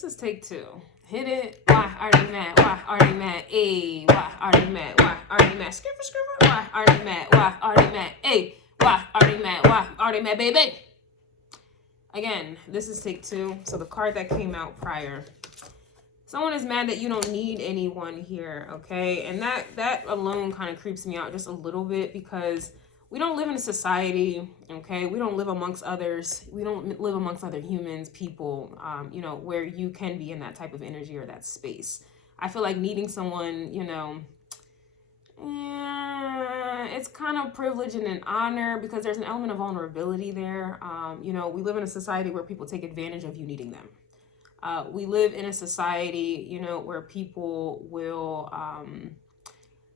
This is take two. Hit it. Why are they mad? Why are they mad? Ayy. Why are they mad? Why are they mad? Skipper, skipper. Why are they mad? Why are they mad? Ayy. Why are they mad? Why are they mad, baby? Again, this is take two. So the card that came out prior. Someone is mad that you don't need anyone here, okay? And that alone kind of creeps me out just a little bit because we don't live in a society, okay? We don't live amongst others. We don't live amongst other humans, people, where you can be in that type of energy or that space. I feel like needing someone, it's kind of privilege and an honor because there's an element of vulnerability there. We live in a society where people take advantage of you needing them. We live in a society, where people will,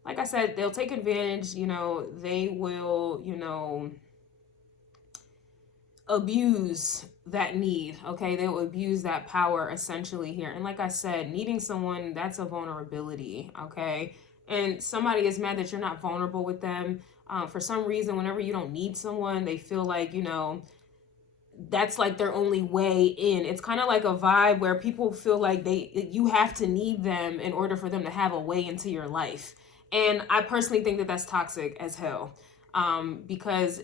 like I said, they'll take advantage, they will, abuse that need, okay? They will abuse that power essentially here. And like I said, needing someone, that's a vulnerability, okay? And somebody is mad that you're not vulnerable with them. For some reason, whenever you don't need someone, they feel like, that's like their only way in. It's kind of like a vibe where people feel like you have to need them in order for them to have a way into your life. And I personally think that that's toxic as hell. Because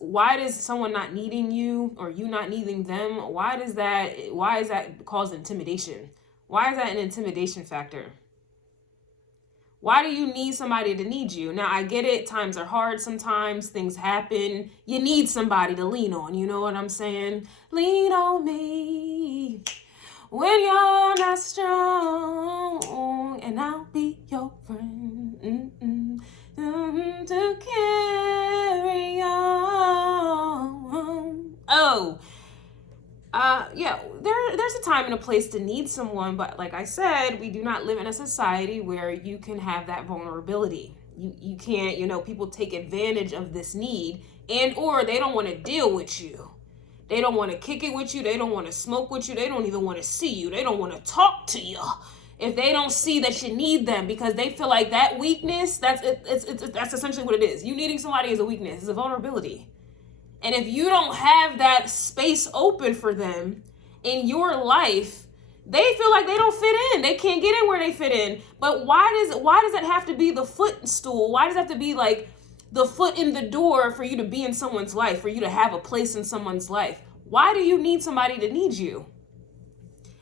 why does someone not needing you or you not needing them? Why is that cause intimidation? Why is that an intimidation factor? Why do you need somebody to need you? Now, I get it. Times are hard sometimes. Things happen. You need somebody to lean on. You know what I'm saying? Lean on me when you're not strong, and I'll be your friend to carry on. Oh. There's a time and a place to need someone, but like I said, we do not live in a society where you can have that vulnerability. You can't, people take advantage of this need or they don't want to deal with you. They don't want to kick it with you. They don't want to smoke with you. They don't even want to see you. They don't want to talk to you if they don't see that you need them because they feel like that weakness, that's essentially what it is. You needing somebody is a weakness. It's a vulnerability. And if you don't have that space open for them in your life, they feel like they don't fit in. They can't get in where they fit in. But why does it have to be the footstool? Why does it have to be like the foot in the door for you to be in someone's life, for you to have a place in someone's life? Why do you need somebody to need you?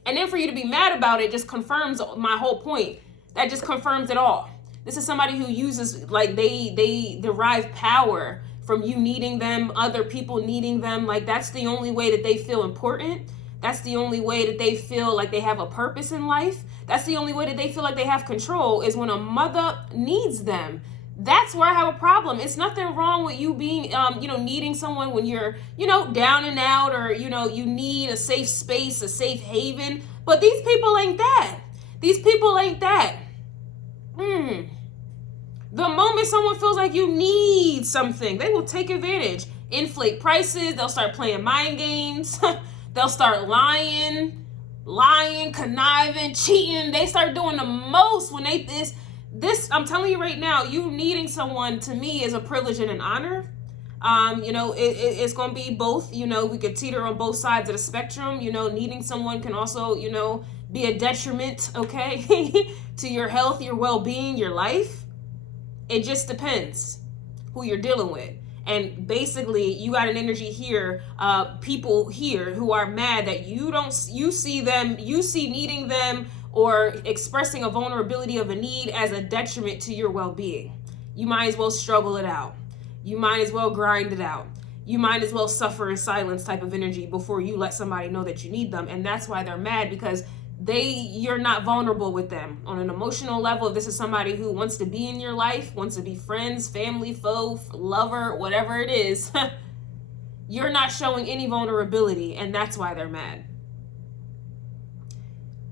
And then for you to be mad about it just confirms my whole point. That just confirms it all. This is somebody who uses, like, they derive power from you needing them, other people needing them. Like, that's the only way that they feel important. That's the only way that they feel like they have a purpose in life. That's the only way that they feel like they have control is when a mother needs them. That's where I have a problem. It's nothing wrong with you being, needing someone when you're, down and out or, you need a safe space, a safe haven. But these people ain't that. These people ain't that. The moment someone feels like you need something, they will take advantage. Inflate prices. They'll start playing mind games. They'll start lying, conniving, cheating. They start doing the most when this. I'm telling you right now, you needing someone to me is a privilege and an honor. It's going to be both. We could teeter on both sides of the spectrum. Needing someone can also, be a detriment, okay, to your health, your well-being, your life. It just depends who you're dealing with. And basically, you got an energy here, people here who are mad that you see needing them or expressing a vulnerability of a need as a detriment to your well-being. You might as well struggle it out. You might as well grind it out. You might as well suffer in silence type of energy before you let somebody know that you need them. And that's why they're mad, because you're not vulnerable with them on an emotional level. If this is somebody who wants to be in your life, wants to be friends, family, foe, lover, whatever it is, you're not showing any vulnerability, and that's why they're mad.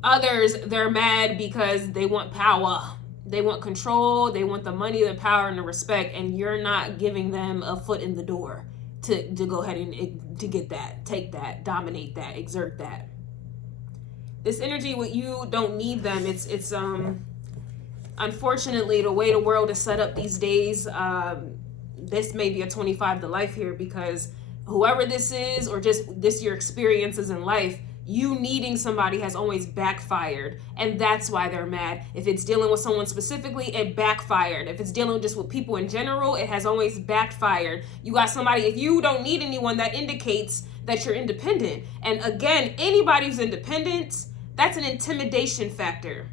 Others, they're mad because they want power. They want control. They want the money, the power, and the respect, and you're not giving them a foot in the door to go ahead and to get that, take that, dominate that, exert that. This energy, what you don't need them. It's unfortunately the way the world is set up these days. This may be a 25 to life here, because whoever this is, or just this your experiences in life, You needing somebody has always backfired, and that's why they're mad. If it's dealing with someone specifically, it backfired. If it's dealing just with people in general, it has always backfired. You got somebody, if you don't need anyone, that indicates that you're independent. And again, anybody who's independent, that's an intimidation factor.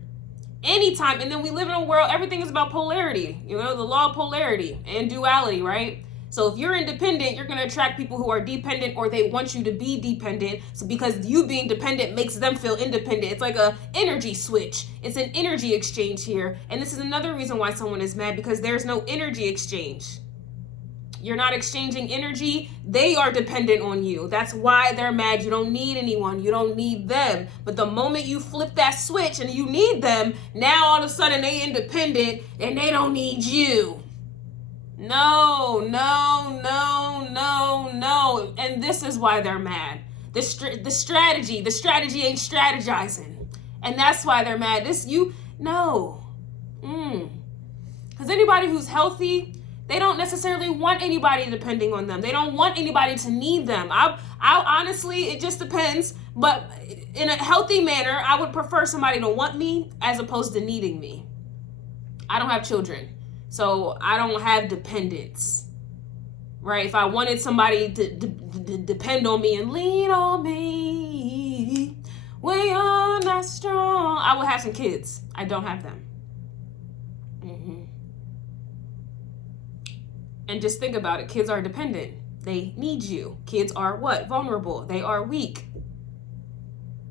Anytime, and then we live in a world, everything is about polarity, the law of polarity and duality, right? So if you're independent, you're going to attract people who are dependent, or they want you to be dependent. So because you being dependent makes them feel independent. It's like a energy switch. It's an energy exchange here. And this is another reason why someone is mad, because there's no energy exchange. You're not exchanging energy. They are dependent on you. That's why they're mad. You don't need anyone. You don't need them. But the moment you flip that switch and you need them, now all of a sudden they independent and they don't need you. No. And this is why they're mad. The strategy ain't strategizing. And that's why they're mad. Because anybody who's healthy, they don't necessarily want anybody depending on them. They don't want anybody to need them. I honestly, it just depends. But in a healthy manner, I would prefer somebody to want me as opposed to needing me. I don't have children, so I don't have dependents, right? If I wanted somebody to depend on me and lean on me when you're not strong, I would have some kids. I don't have them. And just think about it. Kids are dependent. They need you. Kids are what? Vulnerable. They are weak.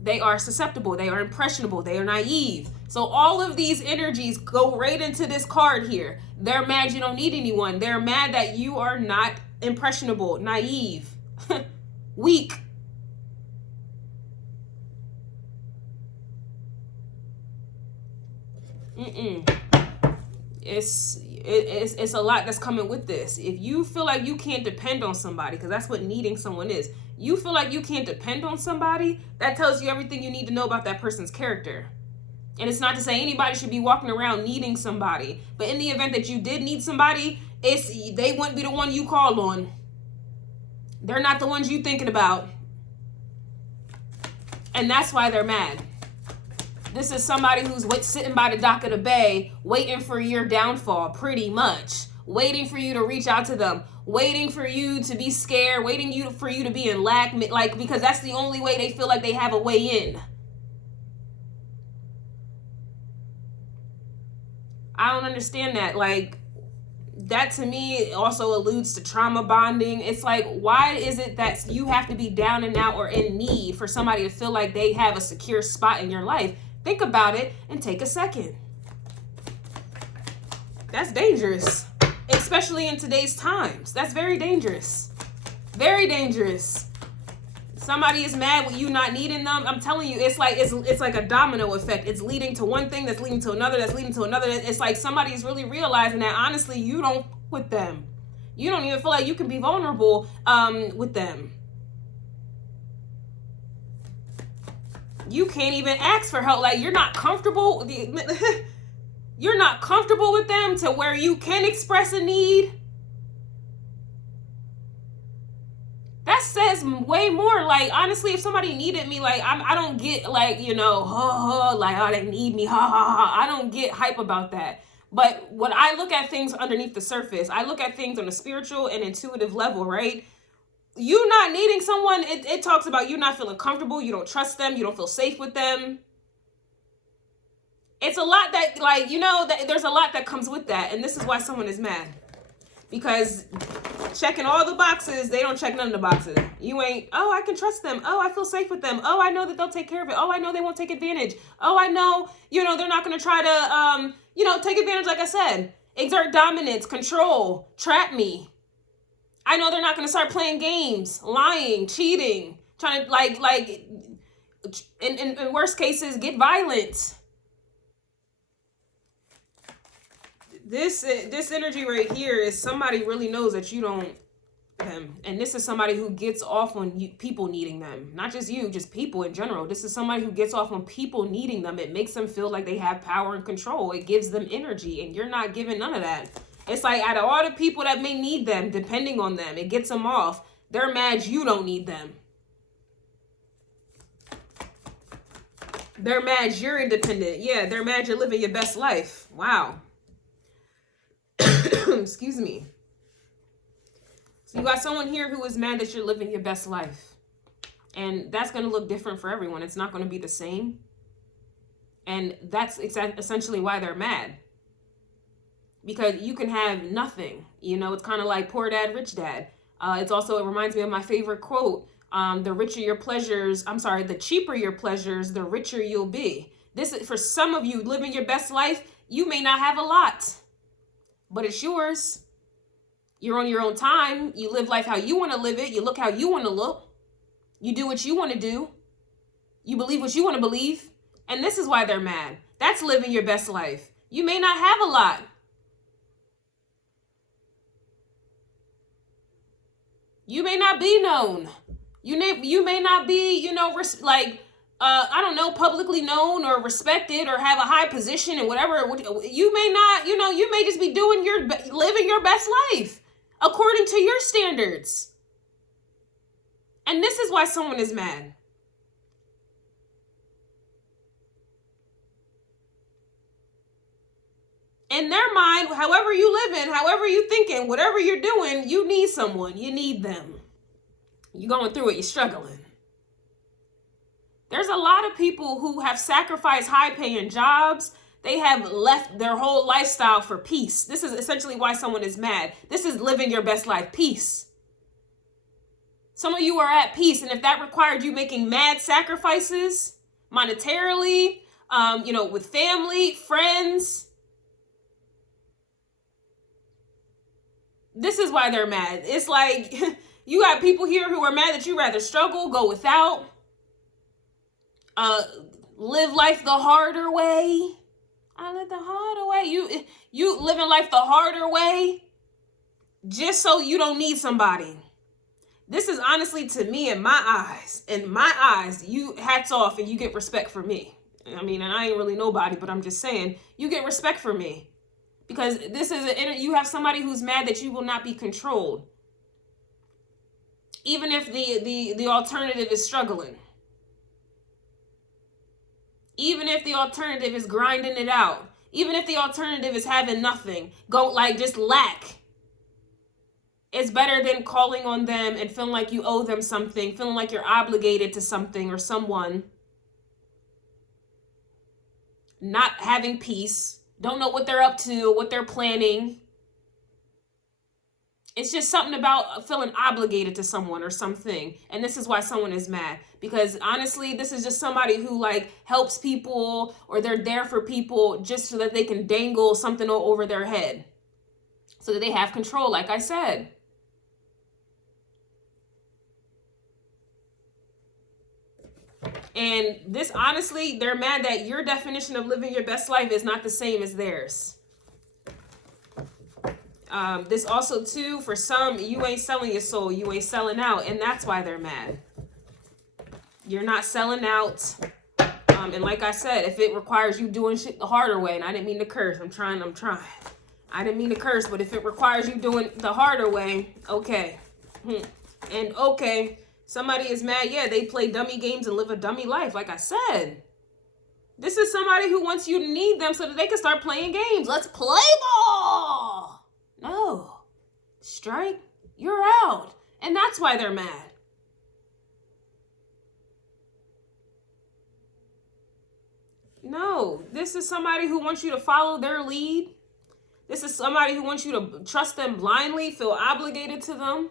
They are susceptible. They are impressionable. They are naive. So all of these energies go right into this card here. They're mad you don't need anyone. They're mad that you are not impressionable, naive, weak. It's a lot that's coming with this. If you feel like you can't depend on somebody, because that's what needing someone is. You feel like you can't depend on somebody, that tells you everything you need to know about that person's character. And it's not to say anybody should be walking around needing somebody, but in the event that you did need somebody, they wouldn't be the one you call on. They're not the ones you thinking about. And that's why they're mad. This is somebody who's sitting by the dock of the bay, waiting for your downfall, pretty much. Waiting for you to reach out to them. Waiting for you to be scared. Waiting for you to be in lack, because that's the only way they feel like they have a way in. I don't understand that. That to me also alludes to trauma bonding. It's like, why is it that you have to be down and out or in need for somebody to feel like they have a secure spot in your life? Think about it and take a second. That's dangerous, especially in today's times. That's very dangerous. Very dangerous. Somebody is mad with you not needing them. I'm telling you, it's like a domino effect. It's leading to one thing that's leading to another, that's leading to another. It's like somebody's really realizing that honestly, you don't with them. You don't even feel like you can be vulnerable with them. You can't even ask for help. Like, you're not comfortable. You're not comfortable with them to where you can express a need. That says way more. Like, honestly, if somebody needed me, like, I don't get, like, oh, they need me, I don't get hype about that. But when I look at things underneath the surface, I look at things on a spiritual and intuitive level, right? You not needing someone, it talks about you not feeling comfortable, you don't trust them, you don't feel safe with them. It's a lot that, that there's a lot that comes with that. And this is why someone is mad. Because checking all the boxes, they don't check none of the boxes. You ain't, oh, I can trust them. Oh, I feel safe with them. Oh, I know that they'll take care of it. Oh, I know they won't take advantage. Oh, I know, they're not going to try to, take advantage, like I said. Exert dominance, control, trap me. I know they're not going to start playing games, lying, cheating, trying to, in worst cases, get violent. This energy right here is somebody really knows that you don't them. And this is somebody who gets off on people needing them. Not just you, just people in general. This is somebody who gets off on people needing them. It makes them feel like they have power and control. It gives them energy, and you're not giving none of that. It's like, out of all the people that may need them, depending on them, it gets them off. They're mad you don't need them. They're mad you're independent. Yeah, they're mad you're living your best life. Wow. Excuse me. So you got someone here who is mad that you're living your best life. And that's going to look different for everyone. It's not going to be the same. And that's essentially why they're mad. Because you can have nothing. You know, it's kind of like Poor Dad, Rich Dad. It reminds me of my favorite quote. The cheaper your pleasures, the richer you'll be. This is for some of you living your best life. You may not have a lot, but it's yours. You're on your own time. You live life how you want to live it. You look how you want to look. You do what you want to do. You believe what you want to believe. And this is why they're mad. That's living your best life. You may not have a lot. You may not be known. You may not be, I don't know, publicly known or respected or have a high position and whatever. You may not, you may just be living your best life according to your standards. And this is why someone is mad. In their mind, however you live in, however you thinking, whatever you're doing, you need someone. You need them. You're going through it. You're struggling. There's a lot of people who have sacrificed high-paying jobs. They have left their whole lifestyle for peace. This is essentially why someone is mad. This is living your best life. Peace. Some of you are at peace, and if that required you making mad sacrifices monetarily, with family, friends, this is why they're mad. It's like you got people here who are mad that you rather struggle, go without, live life the harder way. I live the harder way. You living life the harder way just so you don't need somebody. This is honestly, to me, in my eyes, you hats off and you get respect for me. I mean, and I ain't really nobody, but I'm just saying, you get respect for me. Because you have somebody who's mad that you will not be controlled. Even if the alternative is struggling. Even if the alternative is grinding it out. Even if the alternative is having nothing. Just lack. It's better than calling on them and feeling like you owe them something. Feeling like you're obligated to something or someone. Not having peace. Don't know what they're up to, what they're planning. It's just something about feeling obligated to someone or something. And this is why someone is mad. Because honestly, this is just somebody who helps people, or they're there for people just so that they can dangle something over their head. So that they have control, like I said. And this, honestly, they're mad that your definition of living your best life is not the same as theirs. This also, too, for some, you ain't selling your soul. You ain't selling out. And that's why they're mad. You're not selling out. And like I said, if it requires you doing shit the harder way, and I didn't mean to curse. I'm trying. I didn't mean to curse, but if it requires you doing the harder way, okay. And okay. Somebody is mad, yeah, they play dummy games and live a dummy life, like I said. This is somebody who wants you to need them so that they can start playing games. Let's play ball. No. Strike, you're out. And that's why they're mad. No, this is somebody who wants you to follow their lead. This is somebody who wants you to trust them blindly, feel obligated to them.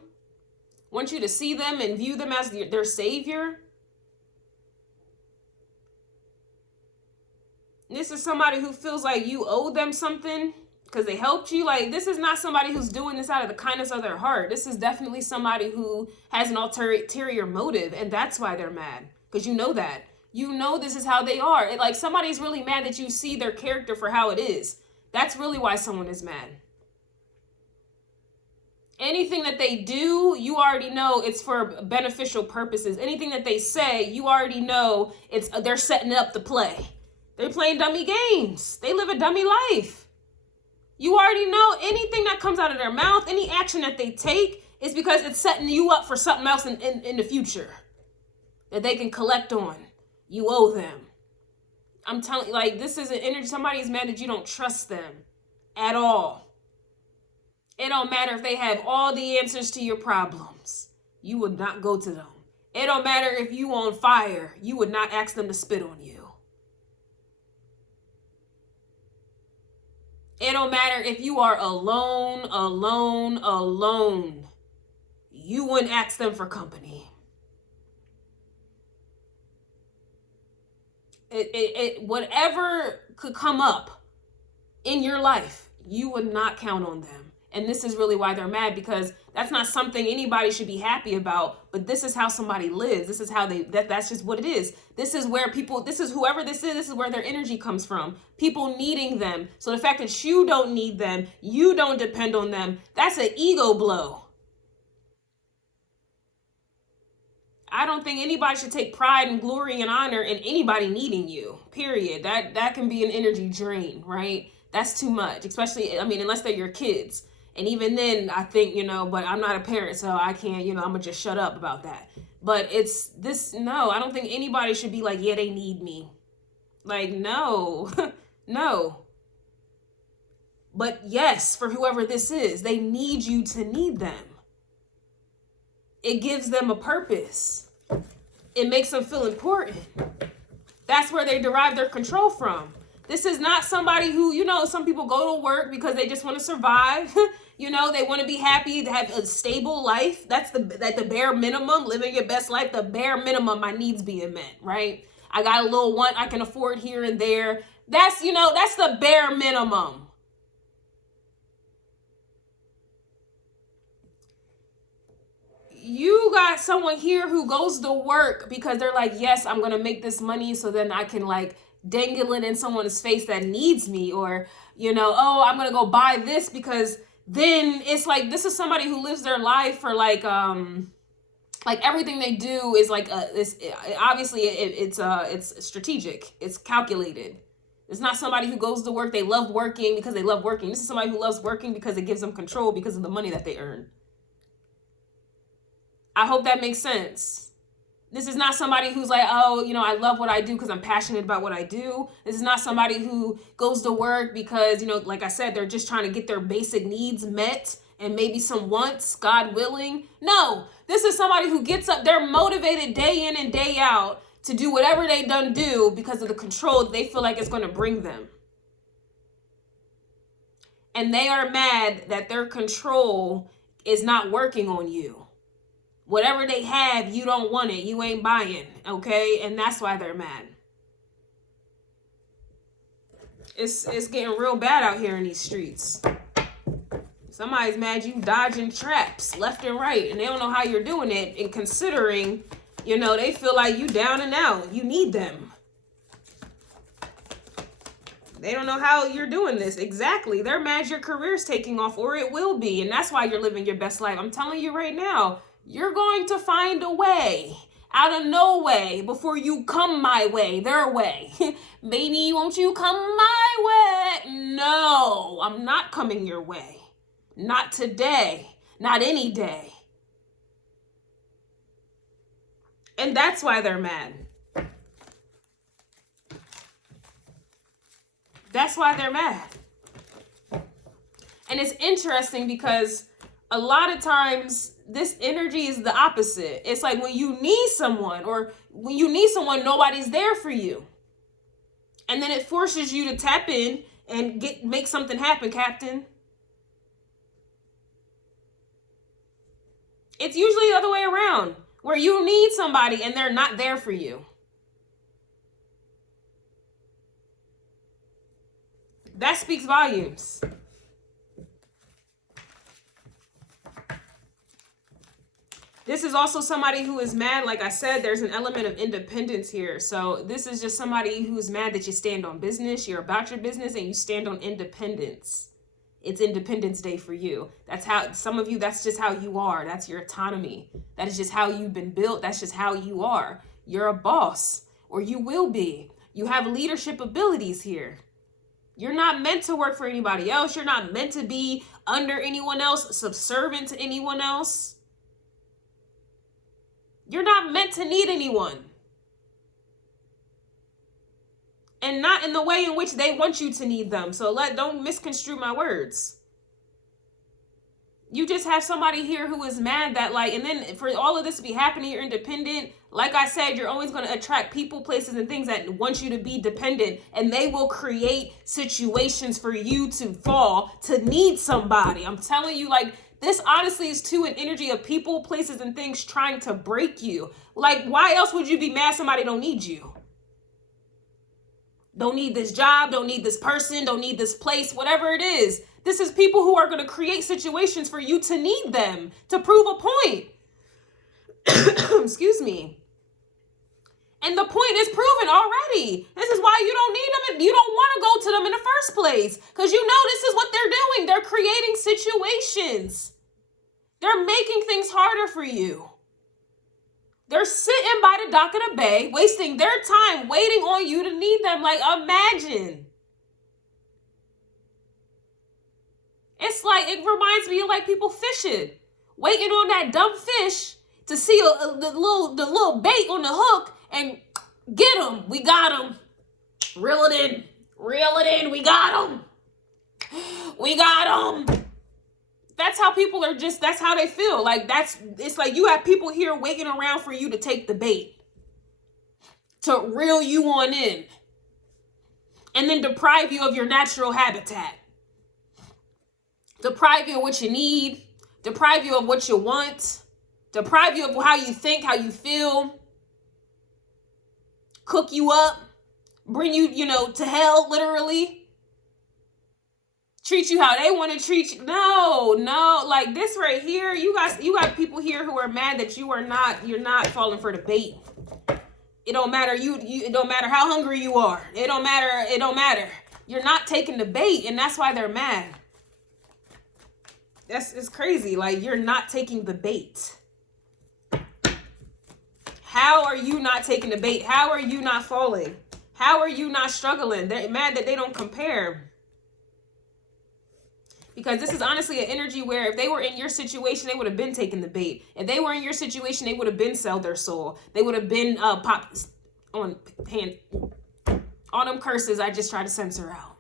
Want you to see them and view them as their savior. This is somebody who feels like you owe them something because they helped you. This is not somebody who's doing this out of the kindness of their heart. This is definitely somebody who has an ulterior motive, and that's why they're mad. Because you know that. You know this is how they are. Somebody's really mad that you see their character for how it is. That's really why someone is mad. Anything that they do, you already know it's for beneficial purposes. Anything that they say, you already know they're setting it up to play. They're playing dummy games. They live a dummy life. You already know anything that comes out of their mouth, any action that they take, is because it's setting you up for something else in the future that they can collect on. You owe them. I'm telling you, like, this is an energy. Somebody is mad that you don't trust them at all. It don't matter if they have all the answers to your problems. You would not go to them. It don't matter if you on fire. You would not ask them to spit on you. It don't matter if you are alone. You wouldn't ask them for company. Whatever could come up in your life, you would not count on them. And this is really why they're mad, because that's not something anybody should be happy about. But this is how somebody lives. This is how that's just what it is. This is where people, this is whoever this is where their energy comes from. People needing them. So the fact that you don't need them, you don't depend on them, that's an ego blow. I don't think anybody should take pride and glory and honor in anybody needing you, period. That can be an energy drain, right? That's too much, especially, I mean, unless they're your kids. And even then, I think, but I'm not a parent, so I can't, I'm going to just shut up about that. But it's this, no, I don't think anybody should be like, yeah, they need me. Like, no, no. But yes, for whoever this is, they need you to need them. It gives them a purpose. It makes them feel important. That's where they derive their control from. This is not somebody who, some people go to work because they just want to survive. They want to be happy, to have a stable life. That's the bare minimum, living your best life, the bare minimum, my needs being met, right? I got a little want I can afford here and there. That's the bare minimum. You got someone here who goes to work because they're like, yes, I'm going to make this money so then I can dangle it in someone's face that needs me, or, I'm going to go buy this because then it's like, this is somebody who lives their life for everything they do is obviously it's strategic. It's calculated. It's not somebody who goes to work. They love working because they love working. This is somebody who loves working because it gives them control because of the money that they earn. I hope that makes sense. This is not somebody who's like, oh, I love what I do because I'm passionate about what I do. This is not somebody who goes to work because, like I said, they're just trying to get their basic needs met and maybe some wants, God willing. No, this is somebody who gets up, they're motivated day in and day out to do whatever they done do because of the control they feel like it's going to bring them. And they are mad that their control is not working on you. Whatever they have, you don't want it. You ain't buying, okay? And that's why they're mad. It's getting real bad out here in these streets. Somebody's mad you dodging traps left and right, and they don't know how you're doing it. And considering, they feel like you down and out. You need them. They don't know how you're doing this. Exactly. They're mad your career's taking off, or it will be. And that's why you're living your best life. I'm telling you right now. You're going to find a way out of no way before you come my way, their way. Baby, won't you come my way? No, I'm not coming your way. Not today. Not any day. And that's why they're mad. That's why they're mad. And it's interesting because a lot of times this energy is the opposite. It's like when you need someone, nobody's there for you. And then it forces you to tap in and make something happen, Captain. It's usually the other way around, where you need somebody and they're not there for you. That speaks volumes. This is also somebody who is mad. Like I said, there's an element of independence here. So this is just somebody who's mad that you stand on business, you're about your business, and you stand on independence. It's Independence Day for you. That's how, some of you, that's just how you are. That's your autonomy. That is just how you've been built. That's just how you are. You're a boss, or you will be. You have leadership abilities here. You're not meant to work for anybody else. You're not meant to be under anyone else, subservient to anyone else. You're not meant to need anyone. and not in the way in which they want you to need them. So don't misconstrue my words. You just have somebody here who is mad that, like, and then for all of this to be happening, you're independent. Like I said, you're always going to attract people, places, and things that want you to be dependent. And they will create situations for you to fall, to need somebody. I'm telling you, like, this honestly is too an energy of people, places, and things trying to break you. Like, why else would you be mad somebody don't need you? Don't need this job, don't need this person, don't need this place, whatever it is. This is people who are going to create situations for you to need them, to prove a point. Excuse me. And the point is proven already. This is why you don't need them and you don't want to go to them in the first place. Because you know this is what they're doing. They're creating situations. They're making things harder for you. They're sitting by the dock of the bay, wasting their time waiting on you to need them. Like, imagine. It's like, it reminds me of like people fishing, waiting on that dumb fish to see the little bait on the hook and get them. We got them. Reel it in. We got them. That's how people are that's how they feel. Like it's like you have people here waiting around for you to take the bait, to reel you on in, and then deprive you of your natural habitat. Deprive you of what you need, deprive you of what you want, deprive you of how you think, how you feel, cook you up, bring you, to hell, literally. Treat you how they want to treat you. No, like this right here, you got people here who are mad that you're not falling for the bait. It don't matter, it don't matter how hungry you are. It don't matter. You're not taking the bait, and that's why they're mad. It's crazy. Like, you're not taking the bait. How are you not taking the bait? How are you not falling? How are you not struggling? They're mad that they don't compare. Because this is honestly an energy where if they were in your situation, they would have been taking the bait. If they were in your situation, they would have been sell their soul. They would have been pop on all them curses I just tried to censor out.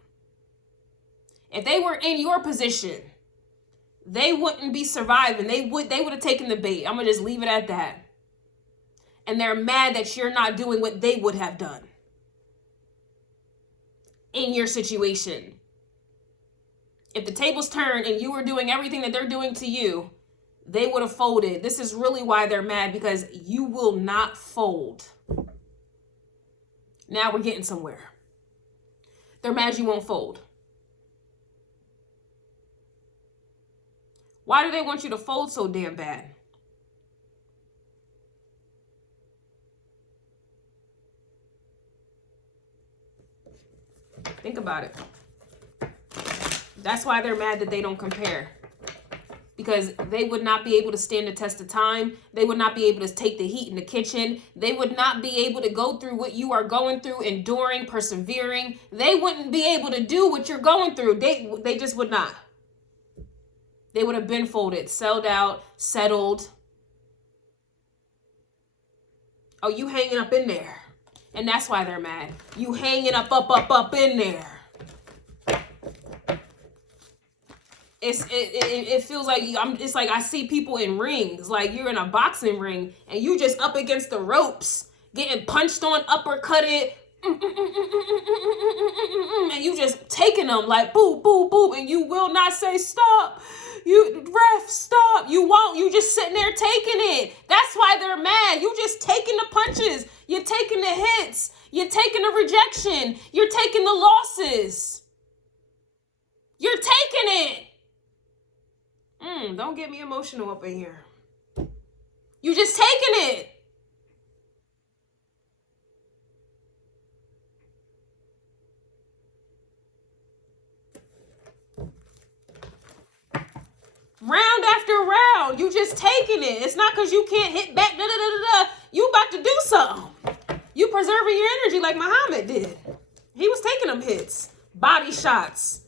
If they were in your position, they wouldn't be surviving. They would have taken the bait. I'm going to just leave it at that. And they're mad that you're not doing what they would have done in your situation. If the tables turned and you were doing everything that they're doing to you, they would have folded. This is really why they're mad, because you will not fold. Now we're getting somewhere. They're mad you won't fold. Why do they want you to fold so damn bad? Think about it. That's why they're mad that they don't compare. Because they would not be able to stand the test of time. They would not be able to take the heat in the kitchen. They would not be able to go through what you are going through, enduring, persevering. They wouldn't be able to do what you're going through. They just would not. They would have been folded, sold out, settled. Oh, you hanging up in there. And that's why they're mad. You hanging up in there. It feels like it's like I see people in rings, like you're in a boxing ring and you just up against the ropes, getting punched on, uppercutted, and you just taking them like boo, boo, boo, and you will not say stop. You ref, stop. You won't. You just sitting there taking it. That's why they're mad. You just taking the punches. You're taking the hits. You're taking the rejection. You're taking the losses. You're taking it. Don't get me emotional up in here. You just taking it. Round after round, you just taking it. It's not because you can't hit back. You about to do something. You preserving your energy like Muhammad did. He was taking them hits, body shots.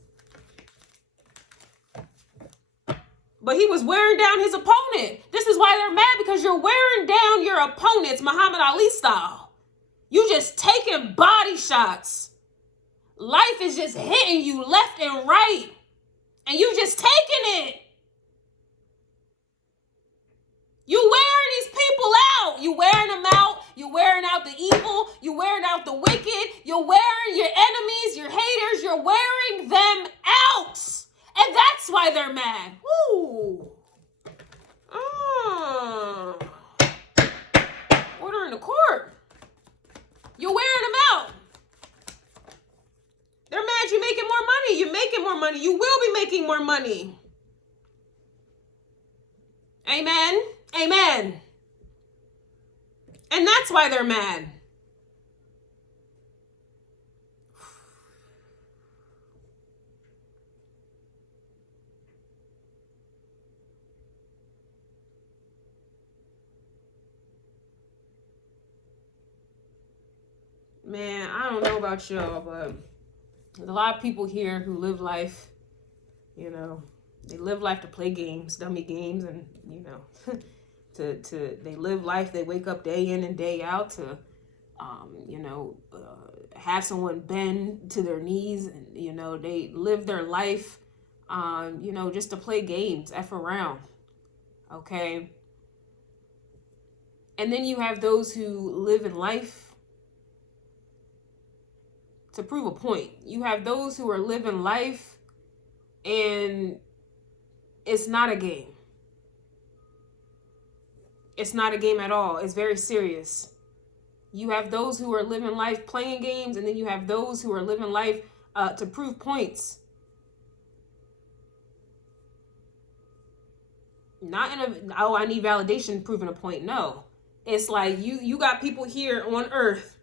But he was wearing down his opponent. This is why they're mad, because you're wearing down your opponents, Muhammad Ali style. You just taking body shots. Life is just hitting you left and right, and you just taking it. You wearing these people out. You wearing them out. You wearing out the evil. You wearing out the wicked. You're wearing your enemies, your haters. You're wearing them out. And that's why they're mad. Woo. Order in the court. You're wearing them out. They're mad you're making more money. You're making more money. You will be making more money. Amen. Amen. And that's why they're mad. Man, I don't know about y'all, but there's a lot of people here who live life, you know, they live life to play games, dummy games, and, you know, they live life, they wake up day in and day out to, have someone bend to their knees, and, you know, they live their life, just to play games, F around, okay? And then you have those who live in life to prove a point. You have those who are living life and it's not a game. It's not a game at all. It's very serious. You have those who are living life playing games, and then you have those who are living life to prove points. Not in I need validation proving a point. No. It's like you got people here on earth.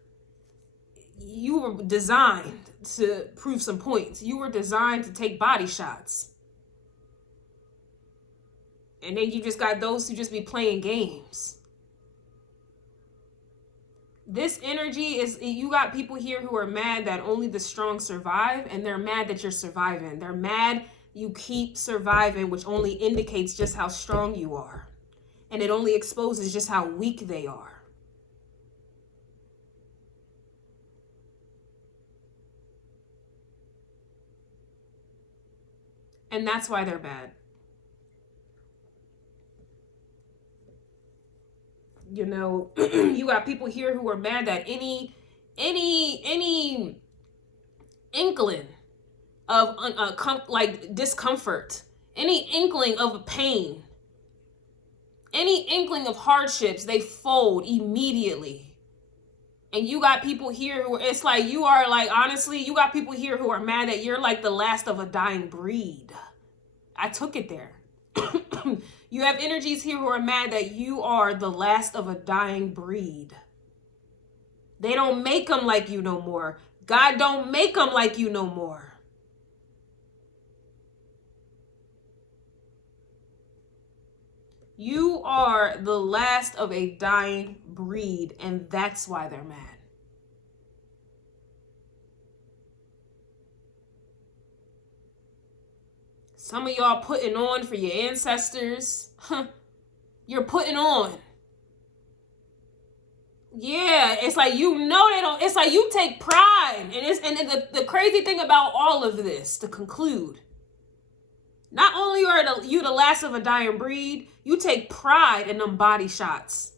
You were designed to prove some points. You were designed to take body shots. And then you just got those who just be playing games. This energy is, you got people here who are mad that only the strong survive, and they're mad that you're surviving. They're mad you keep surviving, which only indicates just how strong you are. And it only exposes just how weak they are. And that's why they're bad. You know, you got people here who are mad that any inkling of discomfort, any inkling of pain, any inkling of hardships, they fold immediately. And you got people here who, it's like, you are like, honestly, you got people here who are mad that you're like the last of a dying breed. I took it there. You have energies here who are mad that you are the last of a dying breed. They don't make them like you no more. God don't make them like you no more. You are the last of a dying breed, and that's why they're mad. Some of y'all putting on for your ancestors. You're putting on. Yeah, it's like, you know, they don't, it's like you take pride. And the crazy thing about all of this, to conclude, not only are you the last of a dying breed, you take pride in them body shots,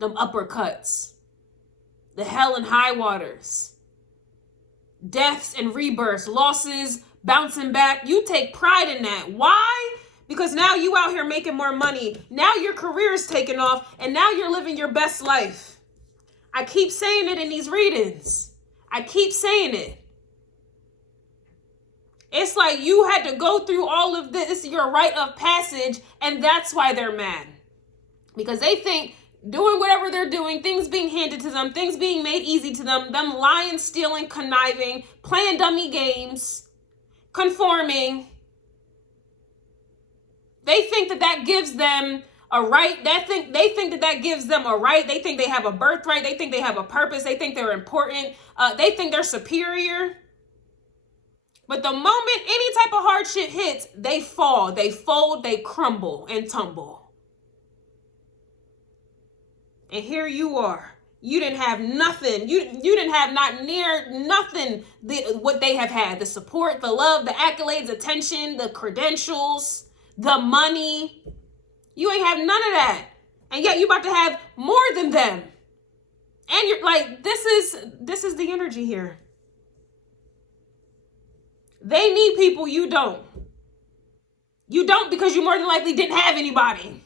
them uppercuts, the hell and high waters, deaths and rebirths, losses, bouncing back. You take pride in that. Why? Because now you out here making more money. Now your career is taking off, and now you're living your best life. I keep saying it in these readings. I keep saying it. It's like you had to go through all of this, your rite of passage, and that's why they're mad. Because they think doing whatever they're doing, things being handed to them, things being made easy to them lying, stealing, conniving, playing dummy games, conforming, they think that gives them a right. They think that gives them a right. They think they have a birthright. They think they have a purpose. They think they're important. They think they're superior. But the moment any type of hardship hits, they fall, they fold, they crumble and tumble. And here you are You didn't have nothing. You didn't have not near nothing what they have had. The support, the love, the accolades, attention, the credentials, the money. You ain't have none of that. And yet you about to have more than them. And you're like, this is the energy here. They need people, you don't. You don't because you more than likely didn't have anybody.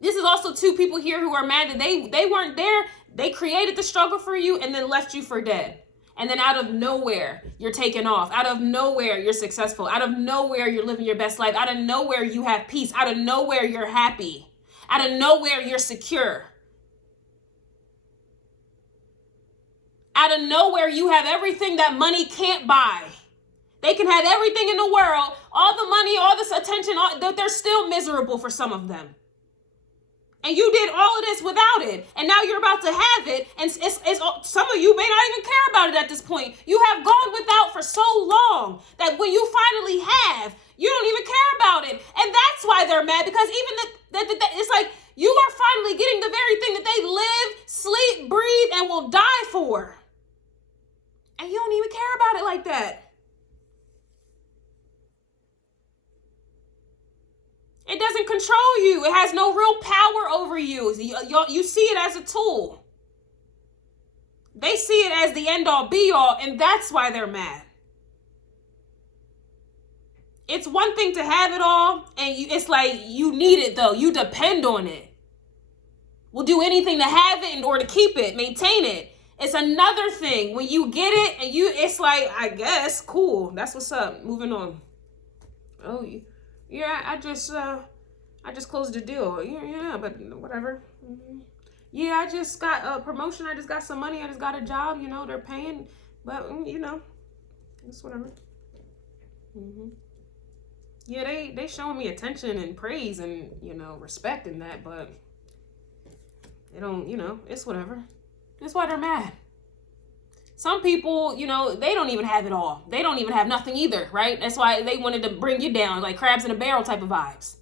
This is also two people here who are mad that they weren't there. They created the struggle for you and then left you for dead. And then out of nowhere, you're taken off. Out of nowhere, you're successful. Out of nowhere, you're living your best life. Out of nowhere, you have peace. Out of nowhere, you're happy. Out of nowhere, you're secure. Out of nowhere, you have everything that money can't buy. They can have everything in the world, all the money, all this attention, they're still miserable for some of them. And you did all of this without it. And now you're about to have it. And it's some of you may not even care about it at this point. You have gone without for so long that when you finally have, you don't even care about it. And that's why they're mad, because even it's like you are finally getting the very thing that they live, sleep, breathe, and will die for. And you don't even care about it like that. It doesn't control you. It has no real power over you. You see it as a tool. They see it as the end all be all, and that's why they're mad. It's one thing to have it all, and it's like you need it though. You depend on it. We'll do anything to have it in order to keep it, maintain it. It's another thing when you get it and it's like, I guess, cool. That's what's up. Moving on. Oh, yeah, I just closed the deal. Yeah, but whatever. Mm-hmm. Yeah, I just got a promotion. I just got some money. I just got a job. They're paying, but it's whatever. Mm-hmm. Yeah, they showing me attention and praise and respect in that, but they don't. It's whatever. That's why they're mad. Some people, they don't even have it all. They don't even have nothing either, right? That's why they wanted to bring you down, like crabs in a barrel type of vibes.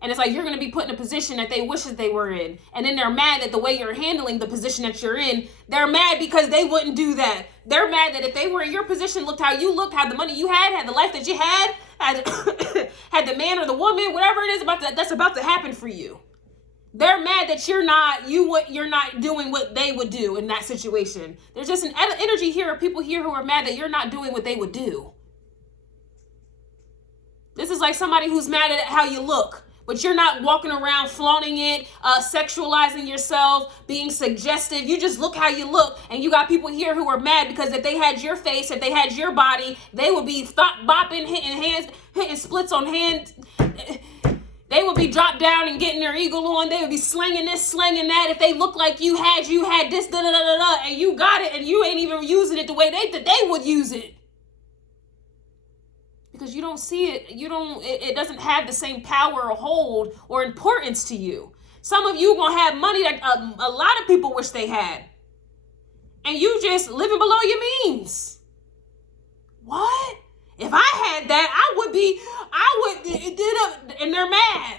And it's like you're going to be put in a position that they wish that they were in. And then they're mad that the way you're handling the position that you're in, they're mad because they wouldn't do that. They're mad that if they were in your position, looked how you looked, had the money you had the life that you had had the man or the woman, whatever it is that's about to happen for you. They're mad that you're not doing what they would do in that situation. There's just an energy here of people here who are mad that you're not doing what they would do. This is like somebody who's mad at how you look, but you're not walking around flaunting it, sexualizing yourself, being suggestive. You just look how you look, and you got people here who are mad because if they had your face, if they had your body, they would be bopping, hitting splits on hands. They would be dropped down and getting their eagle on. They would be slinging this, slinging that. If they look like you had this, and you got it, and you ain't even using it the way they would use it. Because you don't see it, it doesn't have the same power or hold or importance to you. Some of you gonna have money that a lot of people wish they had. And you just living below your means. What? If I had that, and they're mad.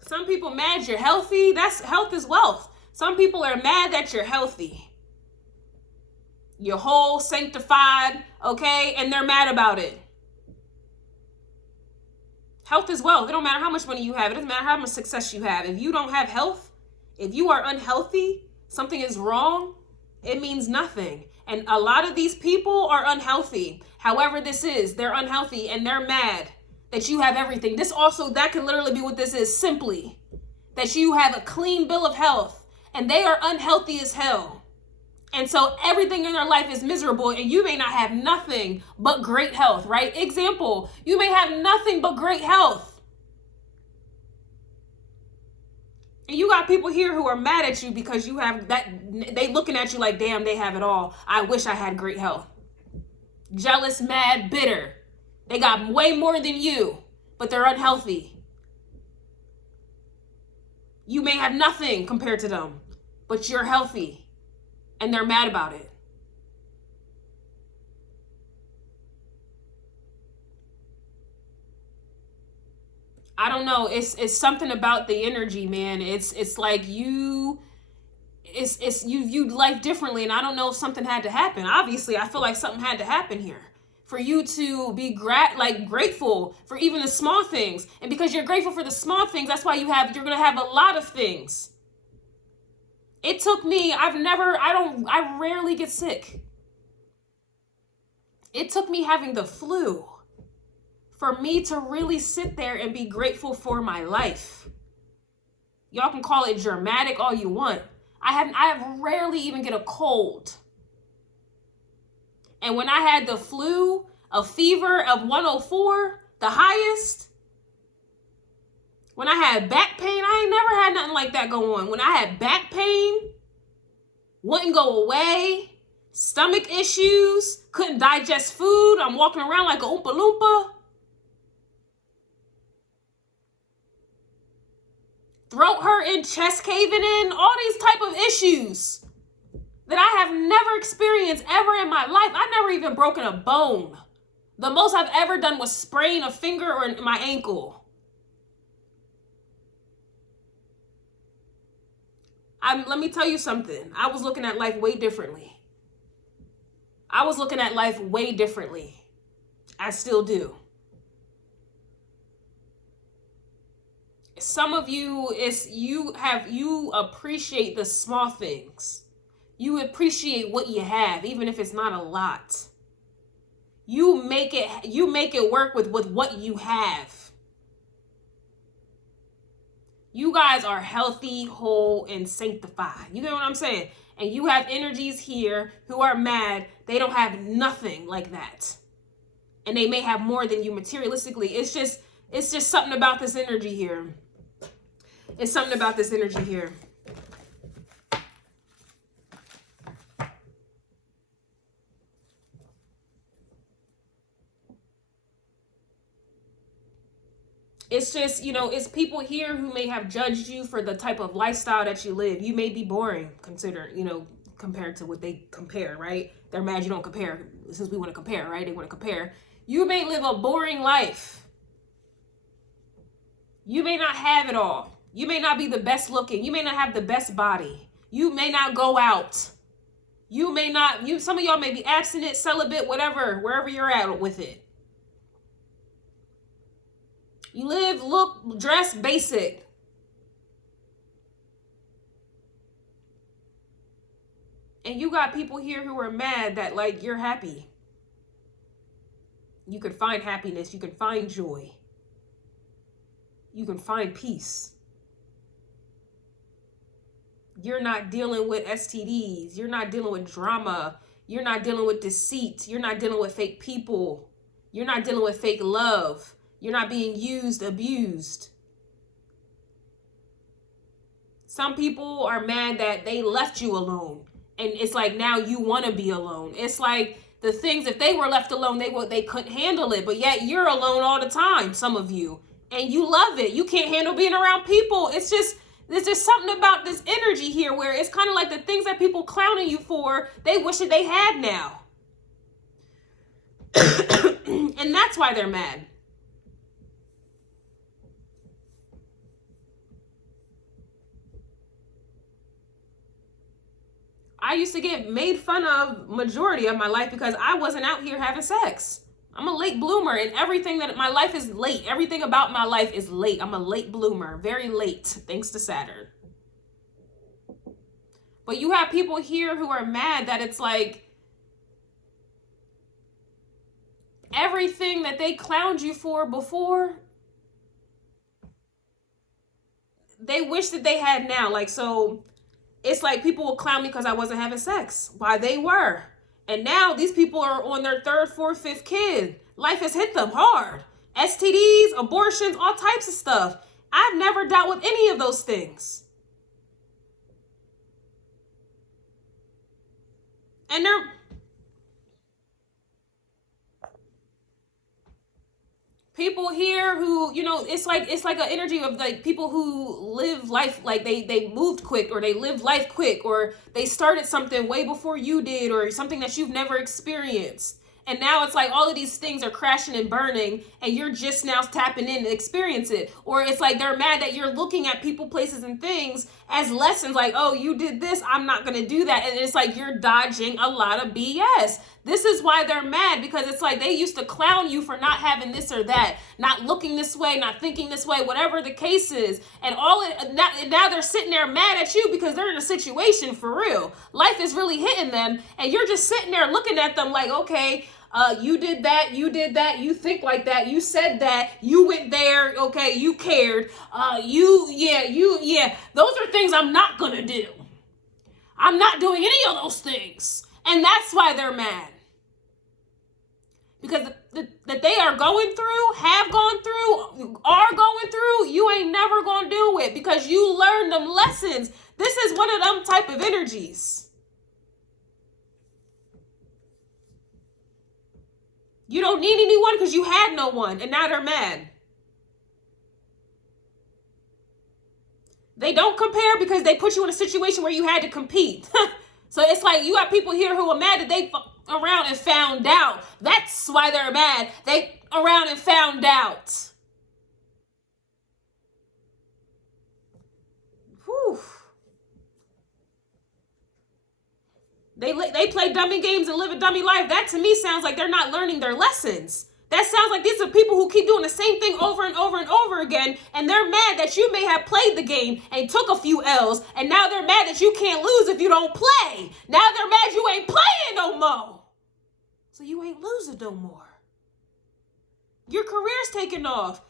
Some people mad you're healthy. Health is wealth. Some people are mad that you're healthy. You're whole, sanctified, okay? And they're mad about it. Health is wealth. It don't matter how much money you have. It doesn't matter how much success you have. If you don't have health, if you are unhealthy, something is wrong, it means nothing. And a lot of these people are unhealthy. However this is, they're unhealthy and they're mad that you have everything. That can literally be what this is, simply. That you have a clean bill of health and they are unhealthy as hell. And so everything in their life is miserable and you may not have nothing but great health, right? Example, you may have nothing but great health. And you got people here who are mad at you because you have that, they looking at you like, damn, they have it all. I wish I had great health. Jealous, mad, bitter. They got way more than you, but they're unhealthy. You may have nothing compared to them, but you're healthy. And they're mad about it. I don't know. It's something about the energy, man. It's like you viewed life differently, and I don't know if something had to happen. Obviously, I feel like something had to happen here for you to be grateful for even the small things. And because you're grateful for the small things, that's why you're gonna have a lot of things. It took me, I rarely get sick. It took me having the flu for me to really sit there and be grateful for my life. Y'all can call it dramatic all you want. I have rarely even get a cold. And when I had the flu, a fever of 104, the highest, when I had back pain, I ain't never had nothing like that go on. When I had back pain, wouldn't go away, stomach issues, couldn't digest food, I'm walking around like a Oompa Loompa. Throat hurting, chest caving in, all these type of issues that I have never experienced ever in my life. I've never even broken a bone. The most I've ever done was sprain a finger or my ankle. Let me tell you something. I was looking at life way differently. I still do. Some of you, you appreciate the small things. You appreciate what you have, even if it's not a lot. You make it work with what you have. You guys are healthy, whole, and sanctified. You get what I'm saying? And you have energies here who are mad. They don't have nothing like that. And they may have more than you materialistically. It's just something about this energy here. It's something about this energy here. It's just, it's people here who may have judged you for the type of lifestyle that you live. You may be boring, compared to what they compare, right? They're mad you don't compare, since we want to compare, right? They want to compare. You may live a boring life. You may not have it all. You may not be the best looking. You may not have the best body. You may not go out. Some of y'all may be abstinent, celibate, whatever, wherever you're at with it. You live, look, dress basic. And you got people here who are mad that you're happy. You can find happiness. You can find joy. You can find peace. You're not dealing with STDs. You're not dealing with drama. You're not dealing with deceit. You're not dealing with fake people. You're not dealing with fake love. You're not being used, abused. Some people are mad that they left you alone. And it's like now you want to be alone. It's like the things, if they were left alone, they couldn't handle it. But yet you're alone all the time, some of you. And you love it. You can't handle being around people. There's just something about this energy here where it's kind of like the things that people clowning you for, they wish that they had now. And that's why they're mad. I used to get made fun of majority of my life because I wasn't out here having sex. I'm a late bloomer, and everything that my life is late. Everything about my life is late. I'm a late bloomer, very late, thanks to Saturn. But you have people here who are mad that it's like everything that they clowned you for before, they wish that they had now. So it's like people will clown me because I wasn't having sex. Why they were. And now these people are on their third, fourth, fifth kid. Life has hit them hard. STDs, abortions, all types of stuff. I've never dealt with any of those things. And people here who, it's like an energy of people who live life they moved quick, or they lived life quick, or they started something way before you did, or something that you've never experienced. And now it's like all of these things are crashing and burning, and you're just now tapping in to experience it. Or it's like they're mad that you're looking at people, places, and things as lessons, like, oh, you did this, I'm not going to do that. And it's like you're dodging a lot of BS. This is why they're mad, because it's like they used to clown you for not having this or that, not looking this way, not thinking this way, whatever the case is. And now they're sitting there mad at you because they're in a situation for real. Life is really hitting them, and you're just sitting there looking at them like, okay, you did that, you think like that, you said that, you went there, okay, you cared, those are things I'm not gonna do. I'm not doing any of those things. And that's why they're mad. Because that they are going through, have gone through, are going through, you ain't never gonna do it because you learned them lessons. This is one of them type of energies. You don't need anyone because you had no one, and now they're mad. They don't compare because they put you in a situation where you had to compete. So it's like you got people here who are mad that they around and found out. That's why they're mad. They around and found out. Whew. They play dummy games and live a dummy life. That to me sounds like they're not learning their lessons. That sounds like these are people who keep doing the same thing over and over and over again, and they're mad that you may have played the game and took a few L's, and now they're mad that you can't lose if you don't play. Now they're mad you ain't playing no more. So you ain't losing no more. Your career's taking off.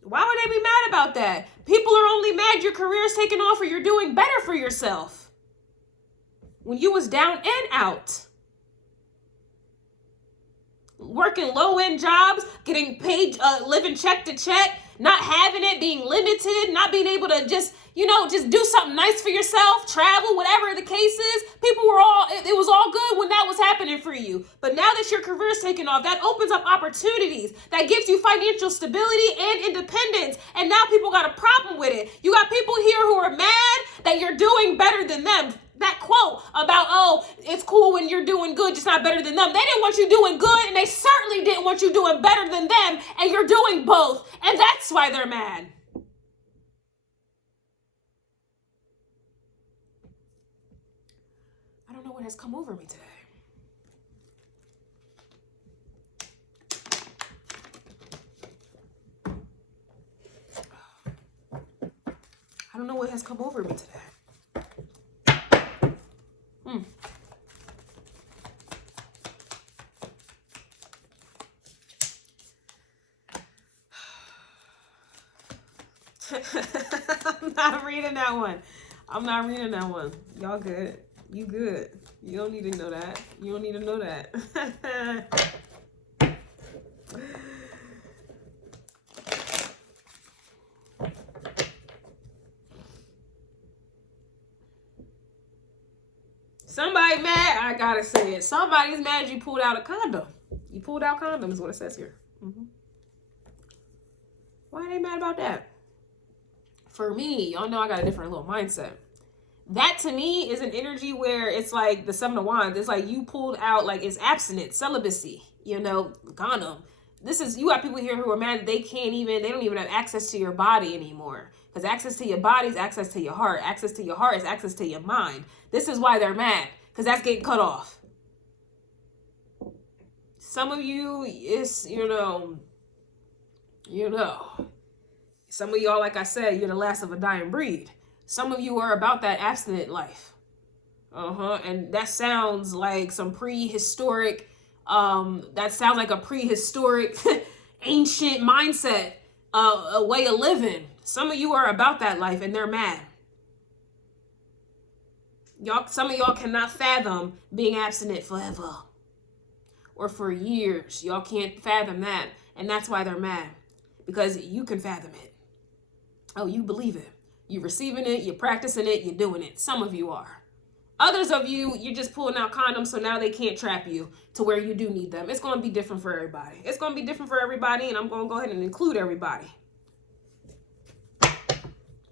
Why would they be mad about that? People are only mad your career's taking off or you're doing better for yourself. When you was down and out. Working low-end jobs, getting paid, living check to check, not having it, being limited, not being able to just do something nice for yourself, travel, whatever the case is. People were it was all good when that was happening for you. But now that your career is taking off, that opens up opportunities, that gives you financial stability and independence. And now people got a problem with it. You got people here who are mad that you're doing better than them. That quote about, oh, it's cool when you're doing good, just not better than them. They didn't want you doing good, and they certainly didn't want you doing better than them, and you're doing both. And that's why they're mad. I don't know what has come over me today. I don't know what has come over me today. I'm not reading that one. Y'all good. You good. You don't need to know that. You don't need to know that. Somebody mad, I gotta say it. Somebody's mad you pulled out a condom. You pulled out condom is what it says here. Why are they mad about that? For me, y'all know I got a different little mindset. That to me is an energy where it's like the Seven of Wands. It's like you pulled out, like it's abstinence, celibacy, condom. You got people here who are mad that they don't even have access to your body anymore. Because access to your body is access to your heart. Access to your heart is access to your mind. This is why they're mad. Because that's getting cut off. Some of you, some of y'all, like I said, you're the last of a dying breed. Some of you are about that abstinent life. And that sounds like some prehistoric, ancient mindset, a way of living. Some of you are about that life and they're mad. Some of y'all cannot fathom being abstinent forever or for years. Y'all can't fathom that. And that's why they're mad, because you can fathom it. Oh, you believe it. You're receiving it. You're practicing it. You're doing it. Some of you are. Others of you, you're just pulling out condoms, so now they can't trap you to where you do need them. It's going to be different for everybody. It's going to be different for everybody, and I'm going to go ahead and include everybody.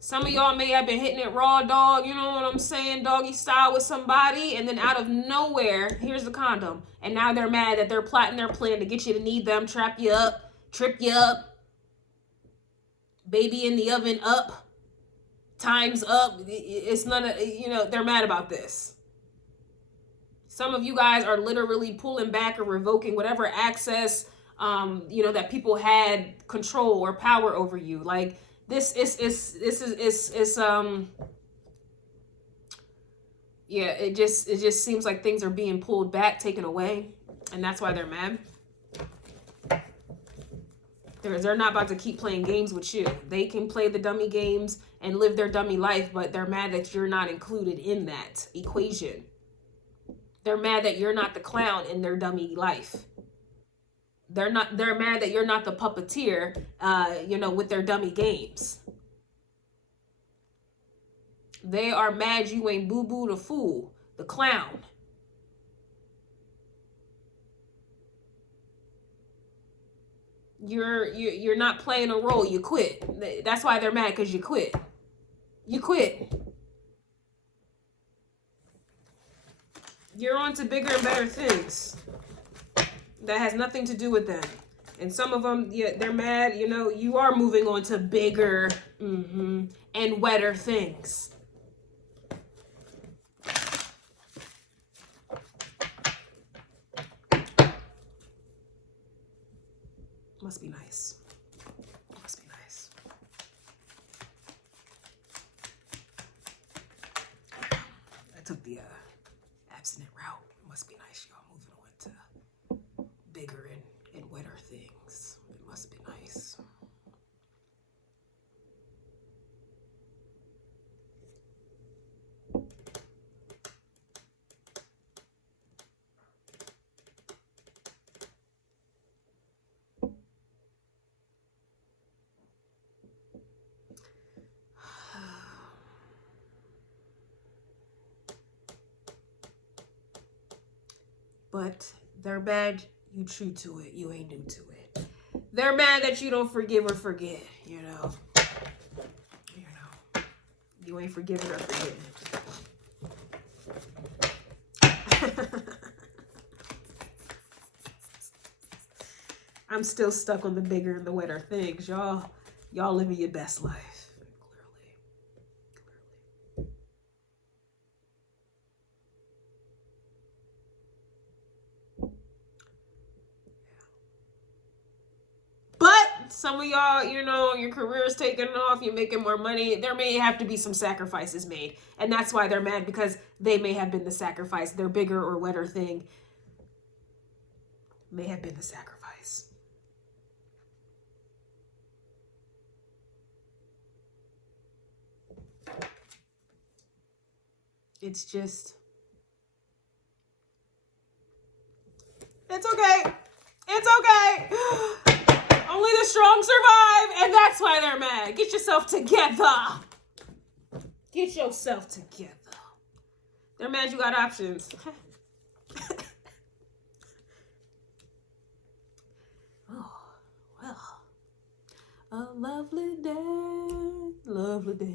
Some of y'all may have been hitting it raw dog, you know what I'm saying, doggy style with somebody, and then out of nowhere, here's the condom. And now they're mad that they're plotting their plan to get you to need them, trap you up, trip you up, baby in the oven up, time's up. It's none of, you know, they're mad about this. Some of you guys are literally pulling back or revoking whatever access, you know, that people had control or power over you. Like, this is yeah, it just seems like things are being pulled back, taken away, and that's why they're mad. They're not about to keep playing games with you. They can play the dummy games and live their dummy life, but they're mad that you're not included in that equation. They're mad that you're not the clown in their dummy life. They're mad that you're not the puppeteer, you know, with their dummy games. They are mad you ain't Boo Boo the fool, the clown. You're not playing a role. You quit. That's why they're mad, because you quit. You quit. You're on to bigger and better things. That has nothing to do with them. And some of them, yeah, they're mad. You know, you are moving on to bigger and wetter things. Must be nice. Must be nice. I took the abstinent route. Must be nice, y'all. Moving on to bigger and wetter things. It must be nice. But they're mad you true to it. You ain't new to it. They're mad that you don't forgive or forget, you know. You know. You ain't forgiving or forgetting. I'm still stuck on the bigger and the wetter things. Y'all living your best life. Some of y'all, you know, your career is taking off, you're making more money. There may have to be some sacrifices made. And that's why they're mad, because they may have been the sacrifice. Their bigger or wetter thing may have been the sacrifice. It's just, it's okay. It's okay. Only the strong survive, and that's why they're mad. Get yourself together. Get yourself together. They're mad you got options. Oh, well. A lovely day, lovely day,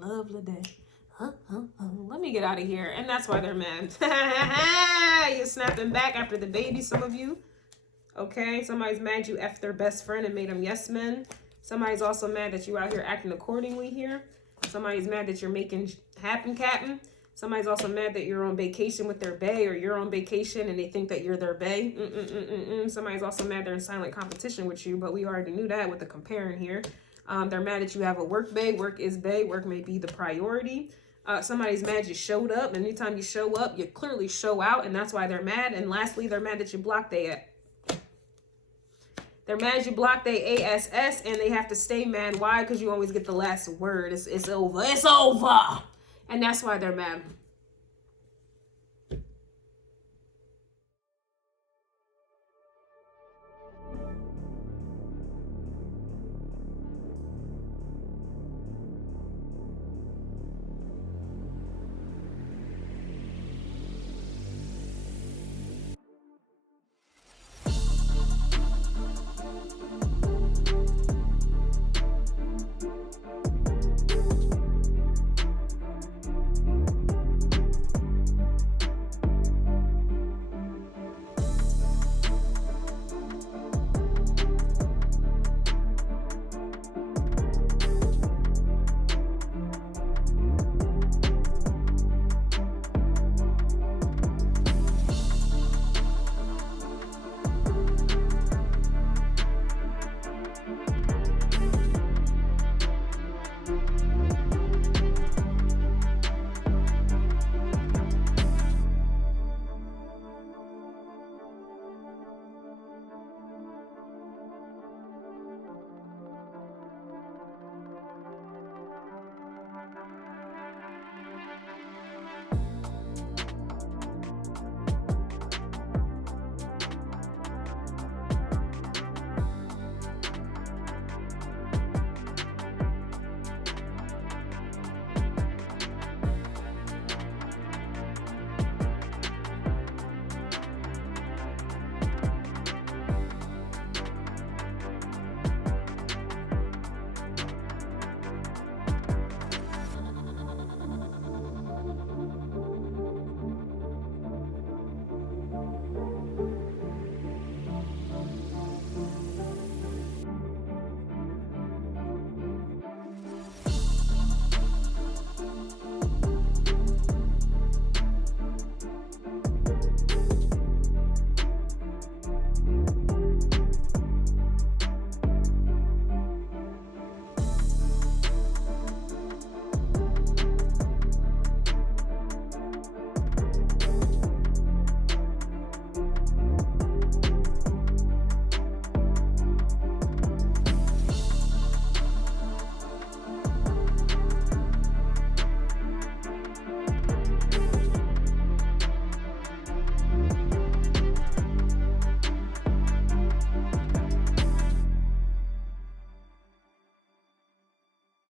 lovely day. Let me get out of here. And that's why they're mad. You're snapping back after the baby, some of you. Okay, somebody's mad you effed their best friend and made them yes men. Somebody's also mad that you're out here acting accordingly here. Somebody's mad that you're making happen, Captain. Somebody's also mad that you're on vacation with their bae, or you're on vacation and they think that you're their bae. Somebody's also mad they're in silent competition with you, but we already knew that with the comparing here. They're mad that you have a work bae. Work is bae. Work may be the priority. Somebody's mad you showed up. And anytime you show up, you clearly show out, and that's why they're mad. And lastly, they're mad that you blocked They're mad you blocked their ASS, and they have to stay mad. Why? Because you always get the last word. It's over. It's over. And that's why they're mad.